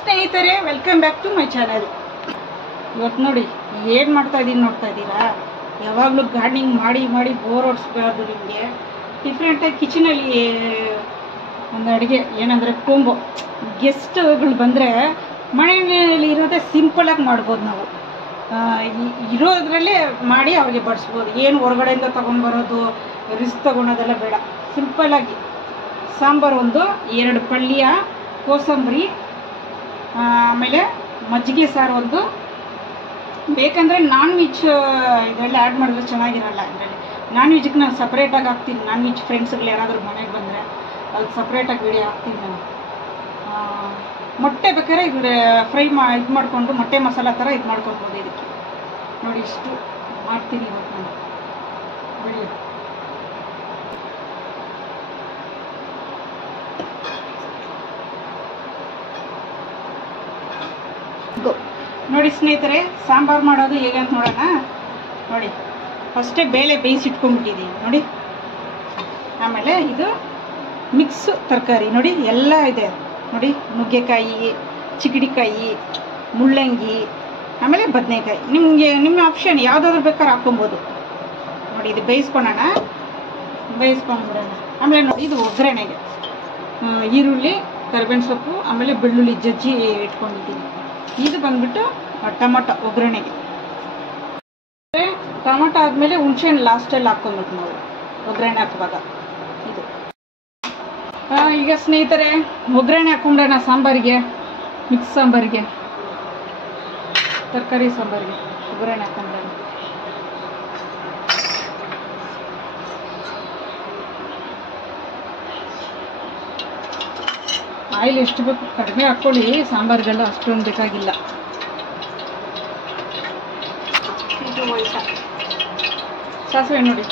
ಸ್ನೇಹಿತರೆ, welcome back to my channel. ಇವತ್ತು ನೋಡಿ ಏನು ಮಾಡ್ತಾ ಇದ್ದೀನಿ ನೋಡ್ತಾ ಇದ್ದೀರಾ. ಯಾವಾಗಲೂ ಗಾರ್ಡನಿಂಗ್ ಮಾಡಿ ಮಾಡಿ ಬೋರ್ ಹೊಡಿಸ್ಬಾರ್ದು ನಿಮಗೆ. ಡಿಫ್ರೆಂಟಾಗಿ ಕಿಚನಲ್ಲಿ ಒಂದು ಅಡುಗೆ ಏನಂದರೆ ಕೊಂಬು. ಗೆಸ್ಟ್ಗಳು ಬಂದರೆ ಮನೆಯಲ್ಲಿ ಇರೋದೇ ಸಿಂಪಲಾಗಿ ಮಾಡ್ಬೋದು. ನಾವು ಇರೋದ್ರಲ್ಲೇ ಮಾಡಿ ಅವ್ರಿಗೆ ಬಡಿಸ್ಬೋದು. ಏನು ಹೊರಗಡೆಯಿಂದ ತೊಗೊಂಡ್ಬರೋದು, ರಿಸ್ಕ್ ತೊಗೊಳೋದೆಲ್ಲ ಬೇಡ. ಸಿಂಪಲಾಗಿ ಸಾಂಬಾರು ಒಂದು, 2 ಪಲ್ಯ, ಕೋಸಂಬರಿ, ಆಮೇಲೆ ಮಜ್ಜಿಗೆ ಸಾರು ಒಂದು. ಬೇಕಂದರೆ ನಾನ್ ವೆಜ್ ಇದರಲ್ಲಿ ಆ್ಯಡ್ ಮಾಡಿದ್ರೆ ಚೆನ್ನಾಗಿರಲ್ಲ. ಇದರಲ್ಲಿ ನಾನ್ ವೆಜ್ಗೆ ನಾನು ಸಪ್ರೇಟಾಗಿ ಹಾಕ್ತೀನಿ. ನಾನ್ ವೆಜ್ ಫ್ರೆಂಡ್ಸ್ಗಳು ಯಾರಾದರೂ ಮನೆಗೆ ಬಂದರೆ ಅದಕ್ಕೆ ಸಪ್ರೇಟಾಗಿ ವಿಡಿಯೋ ಹಾಕ್ತೀನಿ ನಾನು. ಮೊಟ್ಟೆ ಬೇಕಾದ್ರೆ ಇದು ಫ್ರೈ ಇದು ಮಾಡಿಕೊಂಡು ಮೊಟ್ಟೆ ಮಸಾಲ ಥರ ಇದು ಮಾಡ್ಕೊಬೋದು. ಇದಕ್ಕೆ ನೋಡಿ ಇಷ್ಟು ಮಾಡ್ತೀನಿ ಇವತ್ತು ನಾನು ವಿಡಿಯೋ. ನೋಡಿ ಸ್ನೇಹಿತರೆ, ಸಾಂಬಾರು ಮಾಡೋದು ಹೇಗೆ ಅಂತ ನೋಡೋಣ. ನೋಡಿ, ಫಸ್ಟೇ ಬೇಳೆ ಬೇಯಿಸಿಟ್ಕೊಂಡ್ಬಿಟ್ಟಿದ್ದೀನಿ ನೋಡಿ. ಆಮೇಲೆ ಇದು ಮಿಕ್ಸ್ ತರಕಾರಿ ನೋಡಿ, ಎಲ್ಲ ಇದೆ ನೋಡಿ. ನುಗ್ಗೆಕಾಯಿ, ಚಿಕ್ಕಡಿಕಾಯಿ, ಮುಳ್ಳಂಗಿ, ಆಮೇಲೆ ಬದನೆಕಾಯಿ. ನಿಮ್ಮ ಆಪ್ಷನ್ ಯಾವುದಾದ್ರೂ ಬೇಕಾದ್ರೆ ಹಾಕ್ಕೊಬೋದು ನೋಡಿ. ಇದು ಬೇಯಿಸ್ಕೊಳೋಣ, ಬೇಯಿಸ್ಕೊಂಡ್ಬಿಡೋಣ. ಆಮೇಲೆ ನೋಡಿ, ಇದು ಒಗ್ಗರಣೆಗೆ ಈರುಳ್ಳಿ, ಕರಿಬೇವಿನ ಸೊಪ್ಪು, ಆಮೇಲೆ ಬೆಳ್ಳುಳ್ಳಿ ಜಜ್ಜಿ ಇಟ್ಕೊಂಡಿದ್ದೀನಿ. ಇದು ಬಂದ್ಬಿಟ್ಟು ಟೊಮೊಟೊ ಒಗ್ಗರಣೆಗೆ. ಟೊಮೊಟೊ ಆದಮೇಲೆ ಹುಣಸೆಹಣ್ಣು ಲಾಸ್ಟಲ್ಲಿ ಹಾಕ್ಕೊಬೇಕು ನಾವು ಒಗ್ಗರಣೆ ಹಾಕುವಾಗ. ಇದು ಈಗ ಸ್ನೇಹಿತರೆ ಒಗ್ಗರಣೆ ಹಾಕ್ಕೊಂಡ್ರೆ ಸಾಂಬಾರಿಗೆ, ಮಿಕ್ಸ್ ಸಾಂಬಾರಿಗೆ, ತರಕಾರಿ ಸಾಂಬಾರಿಗೆ ಒಗ್ಗರಣೆ ಹಾಕ್ಕೊಂಡ್ರೆ ಆಯಿಲ್ ಎಷ್ಟು ಬೇಕು ಕಡಿಮೆ ಹಾಕ್ಕೊಳ್ಳಿ. ಸಾಂಬಾರಿಗೆಲ್ಲ ಅಷ್ಟೊಂದು ಬೇಕಾಗಿಲ್ಲ. ಇದು ಸಾಸಿವೆ ನೋಡಿ,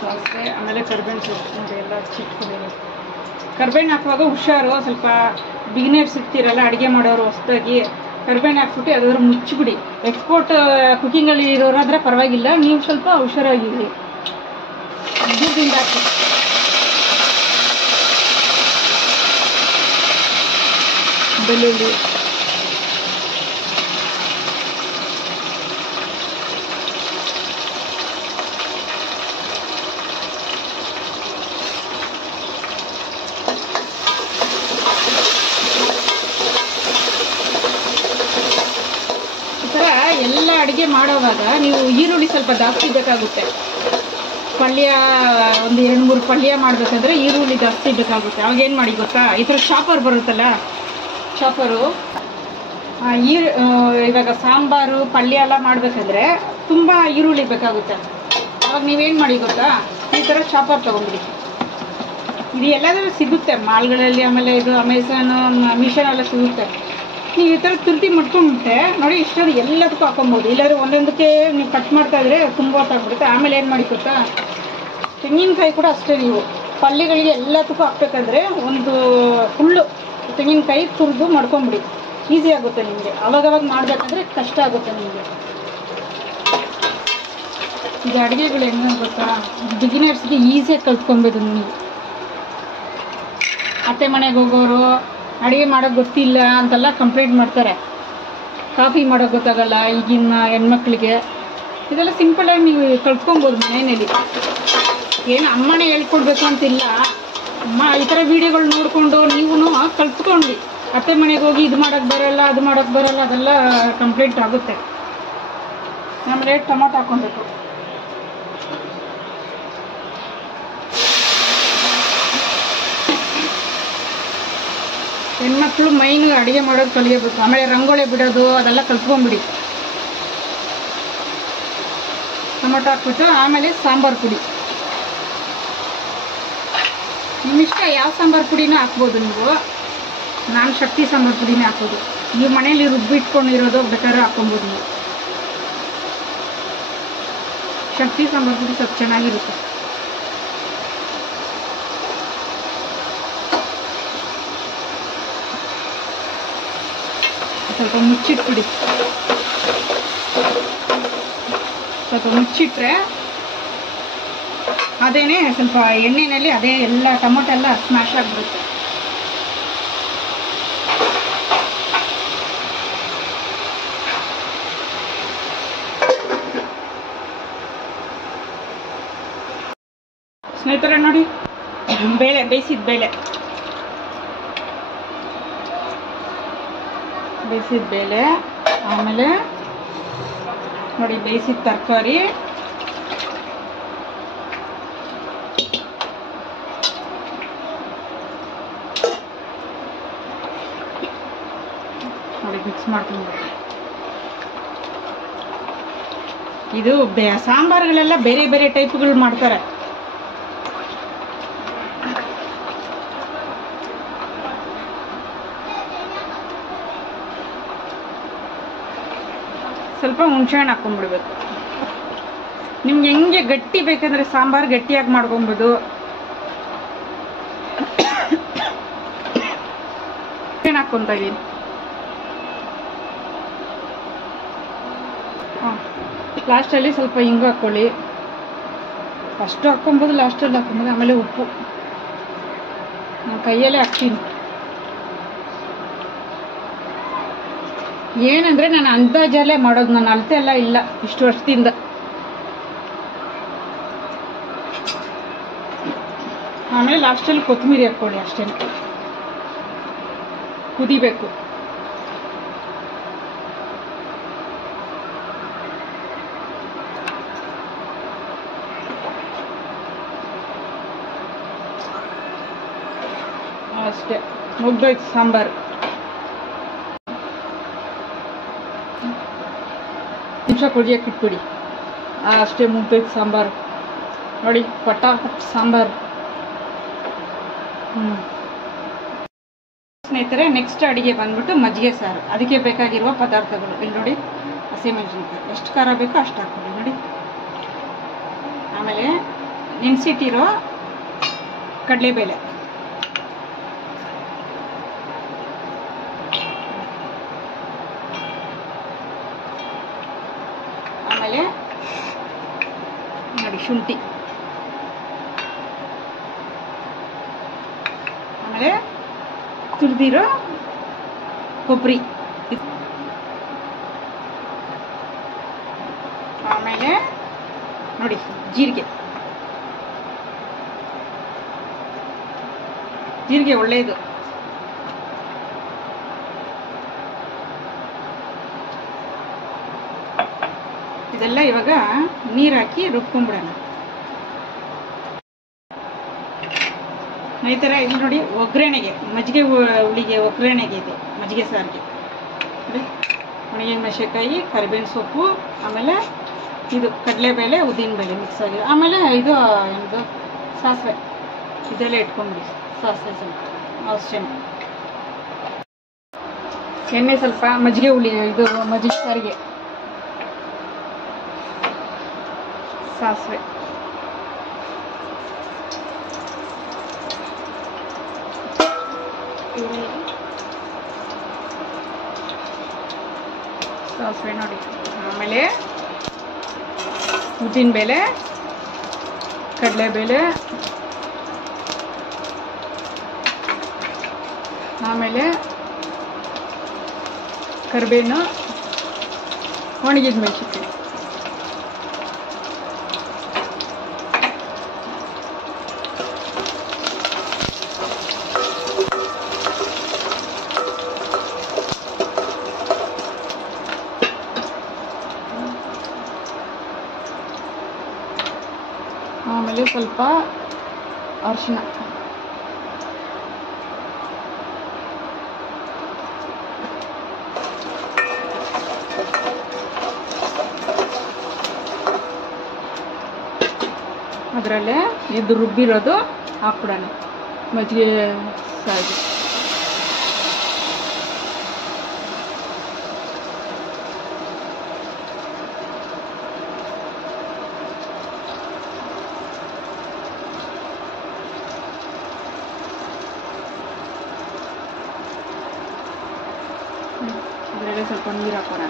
ಸಾಸಿವೆ, ಆಮೇಲೆ ಕರಿಬೇವಿನ ಸೊಪ್ಪು ನೋಡಿ ಎಲ್ಲ ಹಚ್ಚಿಟ್ಕೊಂಡಿರೋ. ಕರಿಬೇವಿನ ಹಾಕುವಾಗ ಹುಷಾರು, ಸ್ವಲ್ಪ ಬಿಗಿನರ್ಸ್ ಇರ್ತೀರಲ್ಲ ಅಡುಗೆ ಮಾಡೋರು ಹೊಸದಾಗಿ, ಕರಿಬೇವಿನ ಹಾಕ್ಬಿಟ್ಟು ಯಾವ್ದಾದ್ರು ಮುಚ್ಚಿಬಿಡಿ. ಎಕ್ಸ್ಪೋರ್ಟ್ ಕುಕ್ಕಿಂಗಲ್ಲಿ ಇರೋರಾದ್ರೆ ಪರವಾಗಿಲ್ಲ, ನೀವು ಸ್ವಲ್ಪ ಹುಷಾರಾಗಿರಿ. ಇದರಿಂದ ಹಾಕಿ ಬೆಳ್ಳುಳ್ಳಿ, ಈ ಥರ ಎಲ್ಲ ಅಡುಗೆ ಮಾಡೋವಾಗ ನೀವು ಈರುಳ್ಳಿ ಸ್ವಲ್ಪ ಜಾಸ್ತಿ ಬೇಕಾಗುತ್ತೆ. ಪಲ್ಯ ಒಂದು 2-3 ಪಲ್ಯ ಮಾಡಬೇಕಾದ್ರೆ ಈರುಳ್ಳಿ ಜಾಸ್ತಿ ಬೇಕಾಗುತ್ತೆ. ಅವಾಗ ಏನು ಮಾಡಿ ಗೊತ್ತಾ, ಈ ಥರ ಚಾಪರ್ ಬರುತ್ತಲ್ಲ, ಚಾಪರು. ಇವಾಗ ಸಾಂಬಾರು ಪಲ್ಯ ಎಲ್ಲ ಮಾಡಬೇಕಾದ್ರೆ ತುಂಬ ಈರುಳ್ಳಿ ಬೇಕಾಗುತ್ತೆ. ಅವಾಗ ನೀವೇನು ಮಾಡಿ ಗೊತ್ತಾ, ಈ ಥರ ಚಾಪರ್ ತೊಗೊಂಡ್ಬಿಡಿ. ಇದು ಎಲ್ಲಾದರೂ ಸಿಗುತ್ತೆ ಮಾಲ್ಗಳಲ್ಲಿ, ಆಮೇಲೆ ಇದು ಅಮೆಝಾನು, ಮೀಶೋನೆಲ್ಲ ಸಿಗುತ್ತೆ. ನೀವು ಈ ಥರ ತುರ್ತಿ ಮಾಡ್ಕೊಂಡ್ಬಿಟ್ಟೆ ನೋಡಿ, ಇಷ್ಟೊಂದು ಎಲ್ಲದಕ್ಕೂ ಹಾಕೊಬೋದು. ಇಲ್ಲಾಂದರೆ ಒಂದೊಂದಕ್ಕೆ ನೀವು ಕಟ್ ಮಾಡ್ತಾ ಇದ್ರೆ ತುಂಬ ಹೊತ್ತಾಗ್ಬಿಡುತ್ತೆ. ಆಮೇಲೆ ಏನು ಮಾಡಿ ಗೊತ್ತಾ, ತೆಂಗಿನಕಾಯಿ ಕೂಡ ಅಷ್ಟೇ. ನೀವು ಪಲ್ಯಗಳಿಗೆ ಎಲ್ಲದಕ್ಕೂ ಹಾಕ್ಬೇಕಾದ್ರೆ ಒಂದು ಫುಲ್ಲು ತೆಂಗಿನಕಾಯಿ ತುರಿದು ಮಾಡ್ಕೊಂಬಿಡಿ. ಈಸಿ ಆಗುತ್ತೆ ನಿಮಗೆ. ಅವಾಗವಾಗ ಮಾಡಬೇಕಂದ್ರೆ ಕಷ್ಟ ಆಗುತ್ತೆ ನಿಮಗೆ. ಇದು ಅಡುಗೆಗಳು ಹೆಂಗೆ ಗೊತ್ತಾ, ಬಿಗಿನರ್ಸ್ಗೆ ಈಸಿಯಾಗಿ ಕಲ್ತ್ಕೊಬೋದು. ನೀವು ಅತ್ತೆ ಮನೆಗೆ ಹೋಗೋರು ಅಡುಗೆ ಮಾಡೋಕ್ಕೆ ಗೊತ್ತಿಲ್ಲ ಅಂತೆಲ್ಲ ಕಂಪ್ಲೇಂಟ್ ಮಾಡ್ತಾರೆ. ಕಾಫಿ ಮಾಡೋಕ್ಕೆ ಗೊತ್ತಾಗಲ್ಲ ಈಗಿನ ಹೆಣ್ಮಕ್ಳಿಗೆ. ಇದೆಲ್ಲ ಸಿಂಪಲಾಗಿ ನೀವು ಕಲ್ತ್ಕೊಬೋದು ಮನೆಯಲ್ಲಿ. ಏನು ಅಮ್ಮನೇ ಹೇಳ್ಕೊಡ್ಬೇಕು ಅಂತಿಲ್ಲ. ಅಮ್ಮ ಈ ಥರ ವೀಡಿಯೋಗಳು ನೋಡಿಕೊಂಡು ನೀವು ಕಲ್ತ್ಕೊಂಡು ಅತ್ತೆ ಮನೆಗೆ ಹೋಗಿ ಇದು ಮಾಡೋಕ್ಕೆ ಬರೋಲ್ಲ, ಅದು ಮಾಡೋಕ್ಕೆ ಬರೋಲ್ಲ, ಅದೆಲ್ಲ ಕಂಪ್ಲೇಂಟ್ ಆಗುತ್ತೆ. ಆಮೇಲೆ ಟೊಮೊಟೊ ಹಾಕ್ಕೊಬೇಕು. ಹೆಣ್ಮಕ್ಳು ಮೈನ್ ಅಡುಗೆ ಮಾಡೋದು ಕಲಿಯಬೇಕು. ಆಮೇಲೆ ರಂಗೋಲಿ ಬಿಡೋದು ಅದೆಲ್ಲ ಕಲ್ತ್ಕೊಂಡ್ಬಿಡಿ. ಟೊಮೊಟೊ ಹಾಕ್ಬಿಟ್ಟು ಆಮೇಲೆ ಸಾಂಬಾರು ಪುಡಿ ನಿಮ್ಮಿಷ್ಟ, ಯಾವ ಸಾಂಬಾರು ಪುಡಿನೂ ಹಾಕ್ಬೋದು ನೀವು. ನಾನು ಶಕ್ತಿ ಸಾಂಬಾರು ಪುಡಿನೇ ಹಾಕೋದು. ನೀವು ಮನೇಲಿ ರುಬ್ಬಿಟ್ಕೊಂಡಿರೋದು ಬೇಕಾದ್ರೆ ಹಾಕ್ಕೊಬೋದು ನೀವು. ಶಕ್ತಿ ಸಾಂಬಾರು ಪುಡಿ ಸ್ವಲ್ಪ ಚೆನ್ನಾಗಿರುತ್ತೆ. ಸ್ವಲ್ಪ ಮುಚ್ಚಿಟ್ಬಿಡಿ. ಸ್ವಲ್ಪ ಮುಚ್ಚಿಟ್ರೆ ಅದೇನೇ ಸ್ವಲ್ಪ ಎಣ್ಣೆಯಲ್ಲಿ ಅದೇ ಎಲ್ಲ ಟೊಮೊಟೊ ಎಲ್ಲ ಸ್ಮ್ಯಾಶ್ ಆಗಿಬಿಡುತ್ತೆ. ಸ್ನೇಹಿತರೆ ನೋಡಿ, ಬೇಳೆ ಬೇಯಿಸಿದ ಬೇಳೆ, ಆಮೇಲೆ ನೋಡಿ ಬೇಯಿಸಿದ ತರಕಾರಿ, ನೋಡಿ ಮಿಕ್ಸ್ ಮಾಡ್ಕೊಂಡು. ಇದು ಸಾಂಬಾರುಗಳೆಲ್ಲ ಬೇರೆ ಬೇರೆ ಟೈಪ್ಗಳು ಮಾಡ್ತಾರೆ. ಸ್ವಲ್ಪ ಹುಣಸೆಹಣ್ಣು ಹಾಕ್ಕೊಂಡ್ಬಿಡ್ಬೇಕು. ನಿಮ್ಗೆ ಹೆಂಗೆ ಗಟ್ಟಿ ಬೇಕಂದ್ರೆ ಸಾಂಬಾರು ಗಟ್ಟಿಯಾಗಿ ಮಾಡ್ಕೊಬೋದು. ಹಾಕ್ಕೊತಾ ಇದೀನಿ. ಲಾಸ್ಟಲ್ಲಿ ಸ್ವಲ್ಪ ಹಿಂಗು ಹಾಕ್ಕೊಳ್ಳಿ. ಫಸ್ಟು ಹಾಕ್ಕೊಬೋದು, ಲಾಸ್ಟಲ್ಲಿ ಹಾಕ್ಕೊಬೋದು. ಆಮೇಲೆ ಉಪ್ಪು ನಾನು ಕೈಯಲ್ಲೇ ಹಾಕ್ತೀನಿ. ಏನಂದರೆ ನಾನು ಅಂದಾಜಲ್ಲೇ ಮಾಡೋದು, ನಾನು ಅಳತೆ ಎಲ್ಲ ಇಲ್ಲ ಇಷ್ಟು ವರ್ಷದಿಂದ. ಆಮೇಲೆ ಲಾಸ್ಟಲ್ಲಿ ಕೊತ್ತಂಬರಿ ಹಾಕ್ಕೊಳ್ಳಿ. ಅಷ್ಟೇ, ಕುದಿಬೇಕು. ಅಷ್ಟೇ, ಮುಗ್ದೋಯ್ತು ಸಾಂಬಾರು. ನಿಮಿಷ ಕುದಿಯಕ್ಕೆ ಇಟ್ಬಿಡಿ. ಅಷ್ಟೇ, ಮುಗ್ದೋಯ್ತು ಸಾಂಬಾರು. ನೋಡಿ, ಪಟಾಪಟ್ ಸಾಂಬಾರು. ಸ್ನೇಹಿತರೆ, ನೆಕ್ಸ್ಟ್ ಅಡುಗೆ ಬಂದ್ಬಿಟ್ಟು ಮಜ್ಜಿಗೆ ಸಾರು. ಅದಕ್ಕೆ ಬೇಕಾಗಿರುವ ಪದಾರ್ಥಗಳು ಇಲ್ಲಿ ನೋಡಿ. ಹಸಿಮೆಣಸಿನ್ಕಾಯಿ ಎಷ್ಟು ಖಾರ ಬೇಕೋ ಅಷ್ಟು ಹಾಕ್ಕೊಳ್ಳಿ ನೋಡಿ. ಆಮೇಲೆ ನೆನೆಸಿಟ್ಟಿರೋ ಕಡಲೆಬೇಳೆ, ಆಮೇಲೆ ನೋಡಿ ಶುಂಠಿ, ಆಮೇಲೆ ತುರಿದಿರೋ ಕೊಬ್ಬರಿ, ಆಮೇಲೆ ನೋಡಿ ಜೀರಿಗೆ ಒಳ್ಳೆಯದು. ಇದೆಲ್ಲ ಇವಾಗ ನೀರು ಹಾಕಿ ರುಬ್ಕೊಂಡ್ಬಿಡೋಣ. ಈ ಥರ ಇಲ್ಲಿ ನೋಡಿ, ಒಗ್ಗರಣೆಗೆ ಮಜ್ಜಿಗೆ ಹುಳಿಗೆ ಒಗ್ಗರಣೆಗೆ ಇದೆ, ಮಜ್ಜಿಗೆ ಸಾರಿಗೆ ನೋಡಿ. ಒಣಗಿನ ಮೆಣಸಿನಕಾಯಿ, ಕರಿಬೇವಿನ ಸೊಪ್ಪು, ಆಮೇಲೆ ಇದು ಕಡಲೆಬೇಳೆ, ಉದ್ದಿನಬೇಳೆ ಮಿಕ್ಸ್ ಆಗಿದೆ. ಆಮೇಲೆ ಇದು ಏನದು ಸಾಸಿವೆ, ಇದೆಲ್ಲ ಇಟ್ಕೊಂಡ್ಬಿಡಿ. ಸಾಸಿವೆ ಸ್ವಲ್ಪ ಅಷ್ಟೇ. ಎಣ್ಣೆ ಸ್ವಲ್ಪ, ಮಜ್ಜಿಗೆ ಹುಳಿ, ಇದು ಮಜ್ಜಿಗೆ ಸಾರಿಗೆ ಸಾಸಿವೆ, ಸಾಸಿವೆ ನೋಡಿ. ಆಮೇಲೆ ಉದ್ದಿನಬೇಳೆ, ಕಡಲೆಬೇಳೆ, ಆಮೇಲೆ ಕರಿಬೇವು, ಒಣಗಿದ ಮೆಣಸಿನಕಾಯಿ. ಆಮೇಲೆ ಸ್ವಲ್ಪ ಅರಿಶಿನ, ಅದರಲ್ಲೇ ಇದು ರುಬ್ಬಿರೋದು ಹಾಕ್ಬಿಡೋಣ ಮಜ್ಜಿಗೆ ಸಾರಿಗೆ. ಅದರಲ್ಲೇ ಸ್ವಲ್ಪ ನೀರು ಹಾಕೋಣ.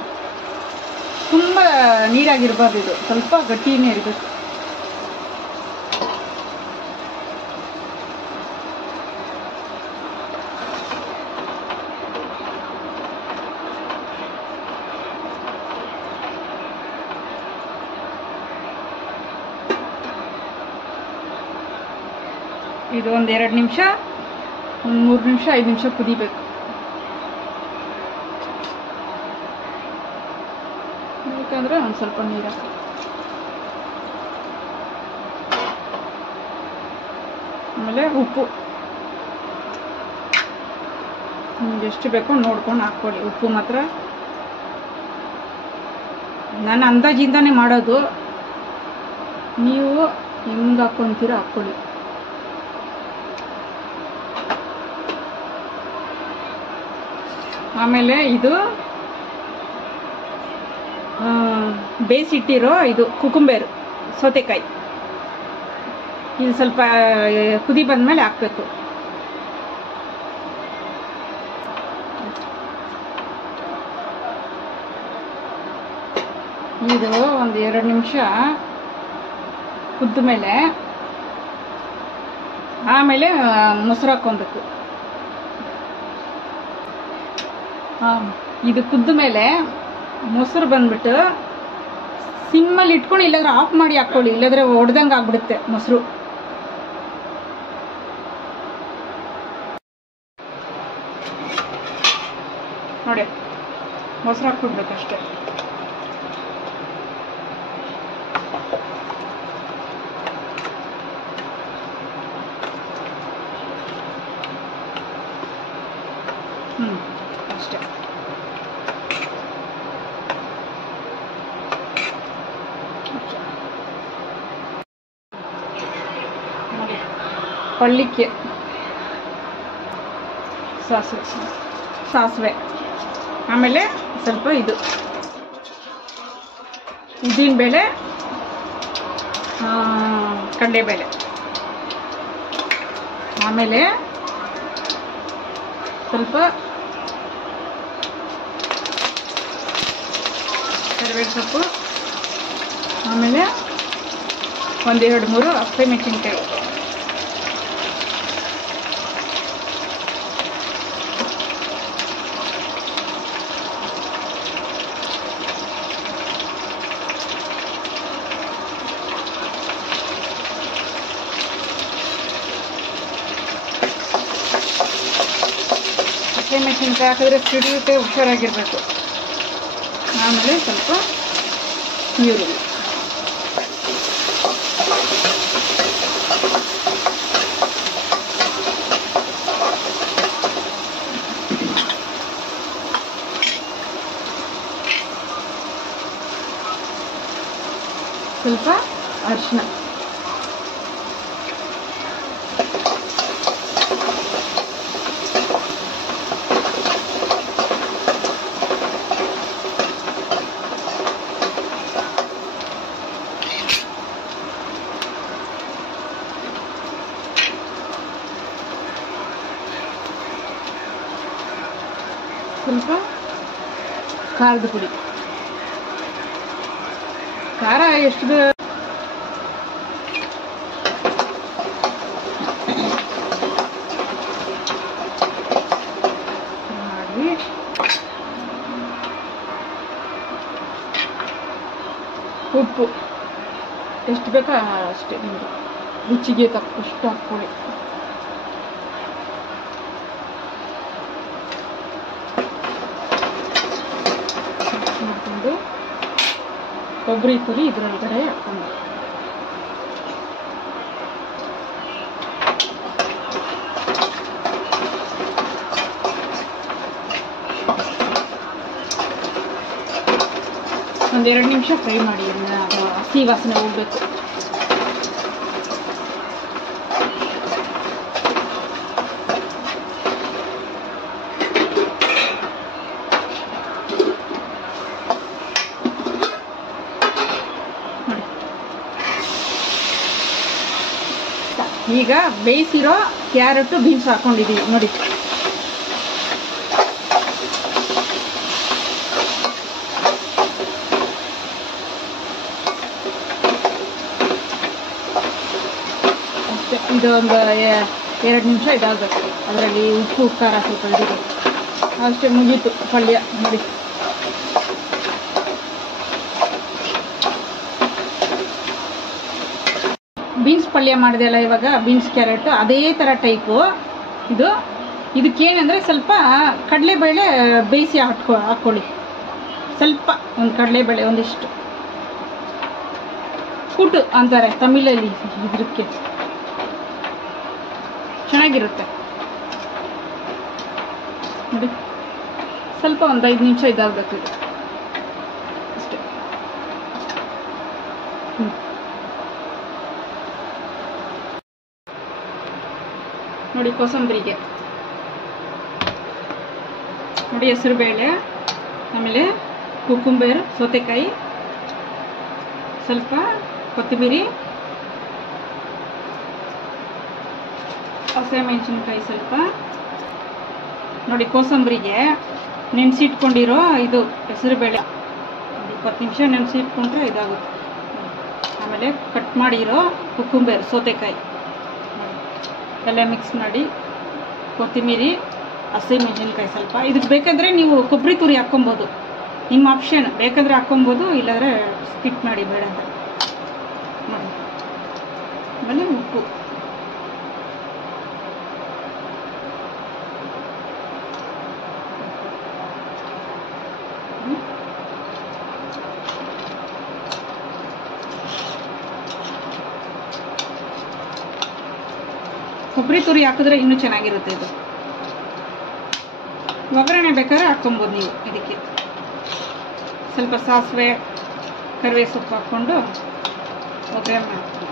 ತುಂಬ ನೀರಾಗಿರ್ಬಾರ್ದು, ಇದು ಸ್ವಲ್ಪ ಗಟ್ಟಿನೇ ಇರಬೇಕು. ಇದು ಒಂದು 2 ನಿಮಿಷ, ಒಂದು 3 ನಿಮಿಷ 5 ನಿಮಿಷ ಕುದಿಬೇಕು. ಬೇಕಂದ್ರೆ ಒಂದು ಸ್ವಲ್ಪ ನೀರು ಹಾಕಿ. ಆಮೇಲೆ ಉಪ್ಪು ನಿಮ್ಗೆ ಎಷ್ಟು ಬೇಕೋ ನೋಡ್ಕೊಂಡು ಹಾಕ್ಕೊಳ್ಳಿ. ಉಪ್ಪು ಮಾತ್ರ ನಾನು ಅಂದಾಜಿಂದಾನೇ ಮಾಡೋದು, ನೀವು ಹೆಂಗೆ ಹಾಕ್ಕೊಂತೀರ ಹಾಕ್ಕೊಳ್ಳಿ. ಆಮೇಲೆ ಇದು ಬೇಯಿಸಿಟ್ಟಿರೋ ಇದು ಕುಕುಂಬರ್ ಸೌತೆಕಾಯಿ, ಇದು ಸ್ವಲ್ಪ ಕುದಿ ಬಂದಮೇಲೆ ಹಾಕಬೇಕು. ಇದು ಒಂದು 2 ನಿಮಿಷ ಕುದ್ದ ಮೇಲೆ ಆಮೇಲೆ ಮೊಸರು ಹಾಕ್ಕೊಬೇಕು. ಇದು ಕುದ್ದ ಮೇಲೆ ಮೊಸರು ಬಂದ್ಬಿಟ್ಟು ಸಿಮ್ಮಲ್ಲಿ ಇಟ್ಕೊಂಡು, ಇಲ್ಲಾಂದ್ರೆ ಆಫ್ ಮಾಡಿ ಹಾಕ್ಕೊಳ್ಳಿ, ಇಲ್ಲಾಂದ್ರೆ ಒಡ್ದಂಗೆ ಆಗ್ಬಿಡುತ್ತೆ ಮೊಸರು. ನೋಡಿ, ಮೊಸರು ಹಾಕ್ಬಿಡ್ಬೇಕಷ್ಟೆ. ಅಷ್ಟೇ. ಪಳ್ಳಿಕ್ಕೆ ಸಾಸಿವೆ, ಆಮೇಲೆ ಸ್ವಲ್ಪ ಇದು ಉದ್ದಿನಬೇಳೆ, ಕಡಲೆಬೇಳೆ, ಆಮೇಲೆ ಸ್ವಲ್ಪ ಕರಿಬೇವು ಸೊಪ್ಪು, ಆಮೇಲೆ 1-2-3 ಹಸಿಮೆಣಸಿನಕಾಯಿ, ಹಸಿಮೆಣಸಿನಕಾಯಿ ಹಾಕಿದ್ರೆ ಸಿಡಿಯುತ್ತೆ, ಹುಷಾರಾಗಿರ್ಬೇಕು. ಆಮೇಲೆ ಸ್ವಲ್ಪ ಈರುಳ್ಳಿ, ಸ್ವಲ್ಪ ಅರಿಶಿನ, ಸ್ವಲ್ಪ ಖಾರದ ಪುಡಿ. ಖಾರ ಎಷ್ಟು ಮಾಡಿ, ಉಪ್ಪು ಎಷ್ಟು ಬೇಕೋ ಅಷ್ಟೇ, ನಿಮಗೆ ರುಚಿಗೆ ತಕ್ಕಷ್ಟು ಹಾಕ್ಕೊಳ್ಳಿ. ಮಾಡಿಕೊಂಡು ಕೊಬ್ಬರಿ ತುರಿ ಇದರೊಳಗಡೆ ಹಾಕೊಂಡು, ಒಂದು 2 ನಿಮಿಷ ಫ್ರೈ ಮಾಡಿ, ಅದು ಹಸಿ ವಾಸನೆ ಹೋಗ್ಬೇಕು. ಈಗ ಬೇಯಿಸಿರೋ ಕ್ಯಾರೆಟ್ ಬೀನ್ಸ್ ಹಾಕೊಂಡಿದ್ದೀವಿ ನೋಡಿ. ಅಷ್ಟೇ, ಇದೊಂದು 2 ನಿಮಿಷ ಇದಾಗಬೇಕು. ಅದರಲ್ಲಿ ಉಪ್ಪು ಖಾರ ಸ್ವಲ್ಪ ಇದಿದೆ, ಅಷ್ಟೇ, ಮುಗೀತು ಪಲ್ಯ ನೋಡಿ. ಬೀನ್ಸ್ ಪಲ್ಯ ಮಾಡಿದೆ ಅಲ್ಲ ಇವಾಗ, ಬೀನ್ಸ್ ಕ್ಯಾರೆಟ್ ಅದೇ ಥರ ಟೈಪು ಇದು. ಇದಕ್ಕೇನೆಂದರೆ ಸ್ವಲ್ಪ ಕಡಲೆಬೇಳೆ ಬೇಯಿಸಿ ಹಾಕ್ಕೊಳ್ಳಿ. ಸ್ವಲ್ಪ ಒಂದು ಕಡಲೆಬೇಳೆ ಒಂದಿಷ್ಟು, ಕೂಟು ಅಂತಾರೆ ತಮಿಳಲ್ಲಿ ಇದಕ್ಕೆ, ಚೆನ್ನಾಗಿರುತ್ತೆ ನೋಡಿ. ಸ್ವಲ್ಪ ಒಂದು 5 ನಿಮಿಷ ಇದಾಗಬೇಕು ಇದು ಅಷ್ಟೇ. ನೋಡಿ ಕೋಸಂಬರಿಗೆ ನೋಡಿ ಹೆಸರುಬೇಳೆ, ಆಮೇಲೆ ಕುಕುಂಬರ್, ಸೌತೆಕಾಯಿ, ಸ್ವಲ್ಪ ಕೊತ್ತಂಬರಿ, ಹಸಿಮೆಣಸಿನ್ಕಾಯಿ ಸ್ವಲ್ಪ. ನೋಡಿ ಕೋಸಂಬರಿಗೆ ನೆನೆಸಿಟ್ಕೊಂಡಿರೋ ಇದು ಹೆಸರುಬೇಳೆ 20 ನಿಮಿಷ ನೆನೆಸಿಟ್ಕೊಂಡ್ರೆ ಇದಾಗುತ್ತೆ. ಆಮೇಲೆ ಕಟ್ ಮಾಡಿರೋ ಕುಕುಂಬರ್, ಸೌತೆಕಾಯಿ ಎಲ್ಲ ಮಿಕ್ಸ್ ಮಾಡಿ, ಕೊತ್ತಂಬರಿ, ಹಸಿಮೆಣಸಿನ್ಕಾಯಿ ಸ್ವಲ್ಪ. ಇದಕ್ಕೆ ಬೇಕಂದರೆ ನೀವು ಕೊಬ್ಬರಿ ತುರಿ ಹಾಕ್ಕೊಬೋದು, ನಿಮ್ಮ ಆಪ್ಷನ್. ಬೇಕಂದರೆ ಹಾಕ್ಕೊಬೋದು, ಇಲ್ಲಾಂದರೆ ಸ್ಕಿಪ್ ಮಾಡಿ, ಬೇಡ ಅಂತ ನೋಡಿ. ಆಮೇಲೆ ಉಪ್ಪು, ಕೊಬ್ಬರಿ ತುರಿ ಹಾಕಿದ್ರೆ ಇನ್ನೂ ಚೆನ್ನಾಗಿರುತ್ತೆ ಇದು. ಒಗ್ಗರಣೆ ಬೇಕಾದ್ರೆ ಹಾಕ್ಕೊಬೋದು ನೀವು. ಇದಕ್ಕೆ ಸ್ವಲ್ಪ ಸಾಸಿವೆ, ಕರಿಬೇವು ಸೊಪ್ಪು ಹಾಕ್ಕೊಂಡು ಒಗ್ಗರಣೆ ಮಾಡ್ಕೊಂಡು.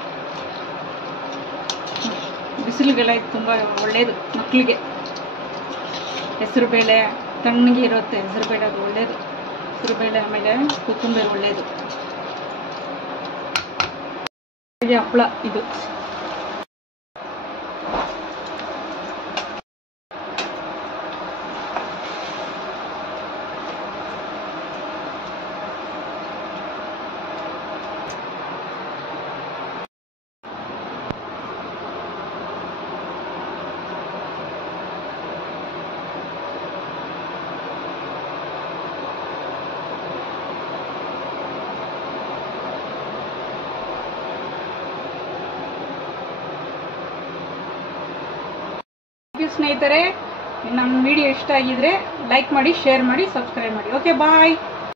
ಬಿಸಿಲಿಗೆಲ್ಲ ಇದು ತುಂಬ ಒಳ್ಳೆಯದು ಮಕ್ಕಳಿಗೆ. ಹೆಸರುಬೇಳೆ ತಣ್ಣಗೆ ಇರುತ್ತೆ, ಹೆಸರುಬೇಳೆ ಅದು ಒಳ್ಳೆಯದು. ಹೆಸರುಬೇಳೆ ಆಮೇಲೆ ಕುಕುಂಬರ್ ಒಳ್ಳೆಯದು. ಹಪ್ಪಳ ಇದು. ಸ್ನೇಹಿತರೆ, ನಮ್ಮ ವಿಡಿಯೋ ಇಷ್ಟ ಆಗಿದ್ರೆ ಲೈಕ್ ಮಾಡಿ, ಶೇರ್ ಮಾಡಿ, ಸಬ್ಸ್ಕ್ರೈಬ್ ಮಾಡಿ. ಓಕೆ, ಬಾಯ್.